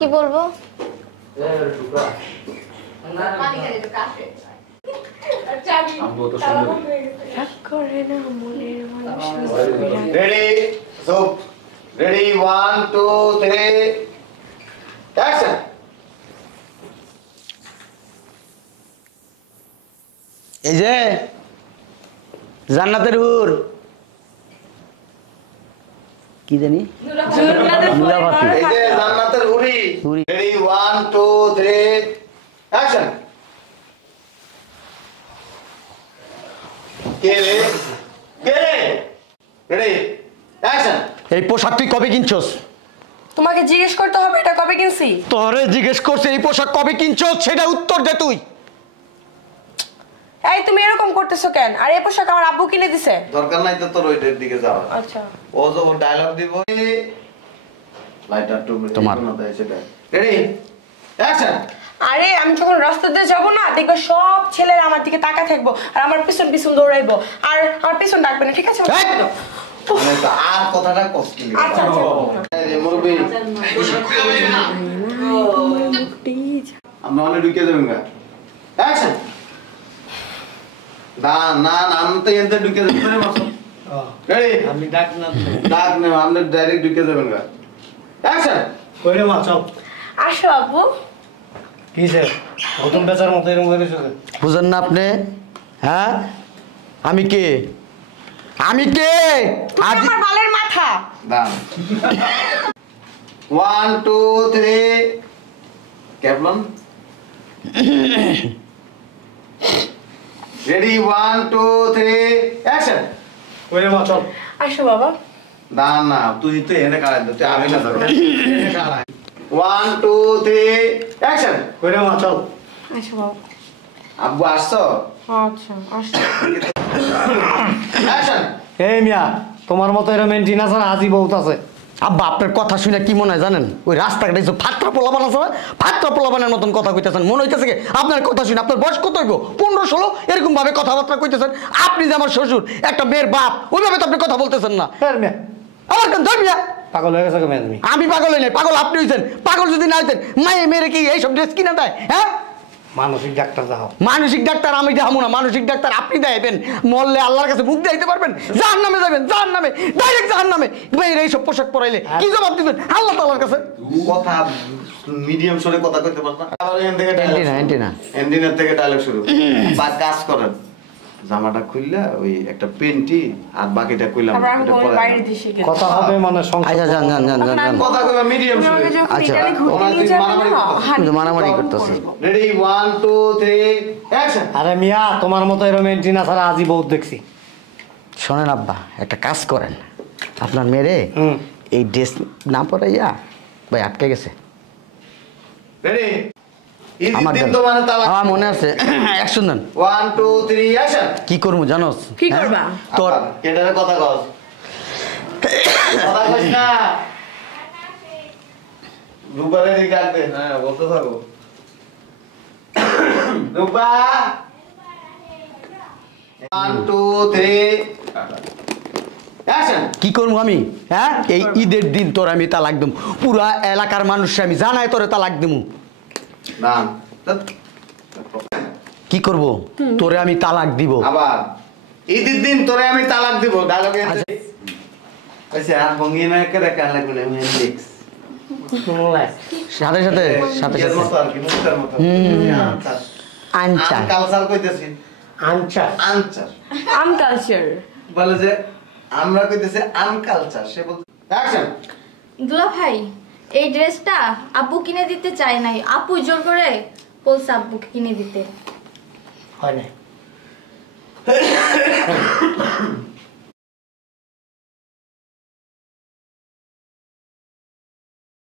কি বলবো? Ready, 1, 2, 3, action! এই যে জান্নাতের হুর কি জানি নুরাবাতি এই যে জান্নাতের হুরি। Ready, 1, 2, 3, action! কে রে? Ready, action! এই পোশাক তুই কবে কিনছস? তোমাকে জিজ্ঞেস করতে হবে এটা কবে কিনছি। তোরে জিজ্ঞেস করছে এই পোশাক কবে কিনছস সেটা উত্তর দে তুই। এই তুমি এরকম করতেছো কেন? আর এই পোশাক আমার আব্বু কিনে দিছে। দরকার নাই তো তোর ওইটার দিকে যাওয়া। আচ্ছা ও যখন ডায়লগ দিব লাইটার টু তোমার রেডি অ্যাকশন। আরে আমি যখন রাস্তা দিয়ে যাবো না দেখবে সব ছেলেরা আমার দিকে তাকায় থাকবো আর আমার পিছন পিছন দৌড়াইবো আর আমার পিছন ডাকবে না, ঠিক আছে? মানে তো আর কথাটা কষ্টি আচ্ছা আচ্ছা এই মুরবি আমরা অনেক ঢুকে যাবেন গা। অ্যাকশন। না না আমি তো এনতে ঢুকে যাবেন রে মাসুম। রেডি আমি ডাক না আমরা ডাইরেক্ট ঢুকে যাবেন গা। অ্যাকশন। কইরে মা চল আসো আব্বু। কিসে গৌতম বেচার মতো এরকম করেছো বুঝেন না আপনি? হ্যাঁ আমি কে? আজ আমার বালের মাথা। দাঁড়ান 1, 2, 3 ক্যাপলন। Ready 1, 2, 3 action. কইরে মা চল আসো বাবা। না তুই তো এনে কাড়াই দে তুই আমি না ধর এনে কাড়াই 1, 2, 3 অ্যাকশন। কইরে মা চল আসো বাবা। আব্বু আসছো? আচ্ছা আসো। অ্যাকশন। এই মিয়া তোমার মতো এরকম এন্টিনা ছাড়া আজই বহুত আছে। আব্বা আপনার কথা শুনে কি মনে হয় জানেন? ওই রাস্তাঘাটে যে ফাত্রা পোলাপান আছে না, ফাত্রা পোলাপানের মতন কথা কইতেছেন। মনে হইতেছে কি আপনার কথা শুনে আপনার বয়স কত হইব? 15-16 এরকম ভাবে কথাবার্তা কইতেছেন। আপনি যে আমার শ্বশুর একটা মেয়ের বাপ ওইভাবে তো আপনি কথা বলতেছেন না। হ্যাঁ মিয়া আমার কেন ধর্মিয়া পাগল হয়ে গেছে কেন তুমি? আমি পাগল হই নাই, পাগল আপনি হইছেন। পাগল যদি না হইতেন মায়ে মেরে কি এইসব ড্রেস কিনা দেয়? হ্যাঁ মানসিক ডাক্তার যাও। মানসিক ডাক্তার আমি দেখাবো না, মানসিক ডাক্তার আপনি দেখাবেন। মরলে আল্লাহর কাছে মুখ দেখাইতে পারবেন? জাহান্নামে যাবেন, জাহান্নামে ডাইরেক্ট জাহান্নামে। মেয়ের এইসব পোশাক পরাইলে কি জবাব দিবেন আল্লাহ তাআলার কাছে? কথা মিডিয়াম সরে কথা কইতে পারছ না। আবার এখান থেকে এন্ডিনার থেকে ডায়লগ শুরু। বা কাজ করেন জামাটা খুললা ওই একটা পেন্টি আর বাকিটা কইলাম এটা পরে বাইরে দিছি কথা হবে মানে আচ্ছা যান কথা কইবা মিডিয়াম সরে। আচ্ছা মারামারি করতেছে। Ready 1, 2, 3 action. আরে মিয়া তোমার মতো এরকম এন্টিনা ছাড়া আজই বহুত দেখছি। শোনেন আব্বা একটা কাজ করেন, আপনার মেরে এই ড্রেস না পরাইয়া ভাই আটকে গেছে। রেডি আমার দিন তো মানে তালা আমার মনে আছে। অ্যাকশন দেন 1, 2, 3 অ্যাকশন। কি করবো জানোস? কি করবা? তোর কেডারে কথা কস কথা কইস না রূপারে রিগার্ড দে। হ্যাঁ বলতে থাকো রূপা 1, 2, 3 অ্যাকশন। কি করবো আমি? হ্যাঁ এই ঈদের দিন তোর আমি তালাক দেবো। পুরা এলাকার মানুষকে আমি জানাই তোরে তালাক দেবো। না কি করব? তোরে আমি তালাক দিব। আবার ঈদের দিন তোরে আমি তালাক দিব। ডায়লগে আচ্ছা আর ভঙ্গিমা করে কান লাগবে না মেন্ডিক্স সাথে সাথে সাথে এর সাথে মতো আর কি মুখটার মতো আনচা কালচার কইতেছি আনচা আনচার আনকালচার বলে যে আমরা কইতেছে আনকালচার সে বলতে অ্যাকশন। দুলা ভাই এই ড্রেসটা আব্বু কিনে দিতে চায় নাই, আপু জোর করে বলছে আব্বুকে কিনে দিতে। হয় না